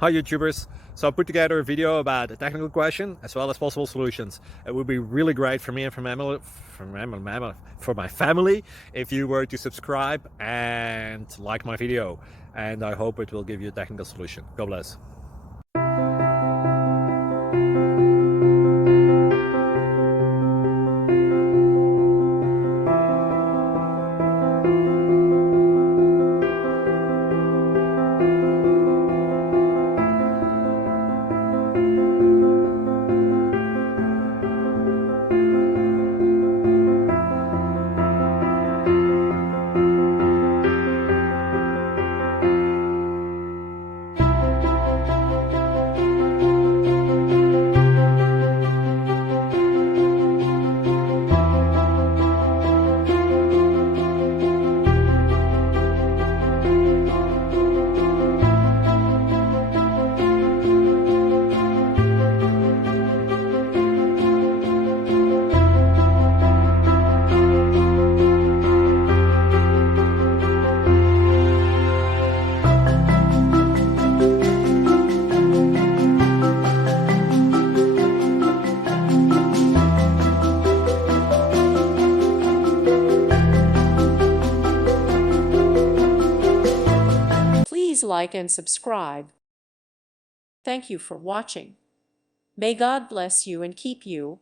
Hi YouTubers. So I put together a video about a technical question as well as possible solutions. It would be really great for me and for my family if you were to subscribe and like my video. And I hope it will give you a technical solution. God bless. Please like and subscribe. Thank you for watching. May God bless you and keep you.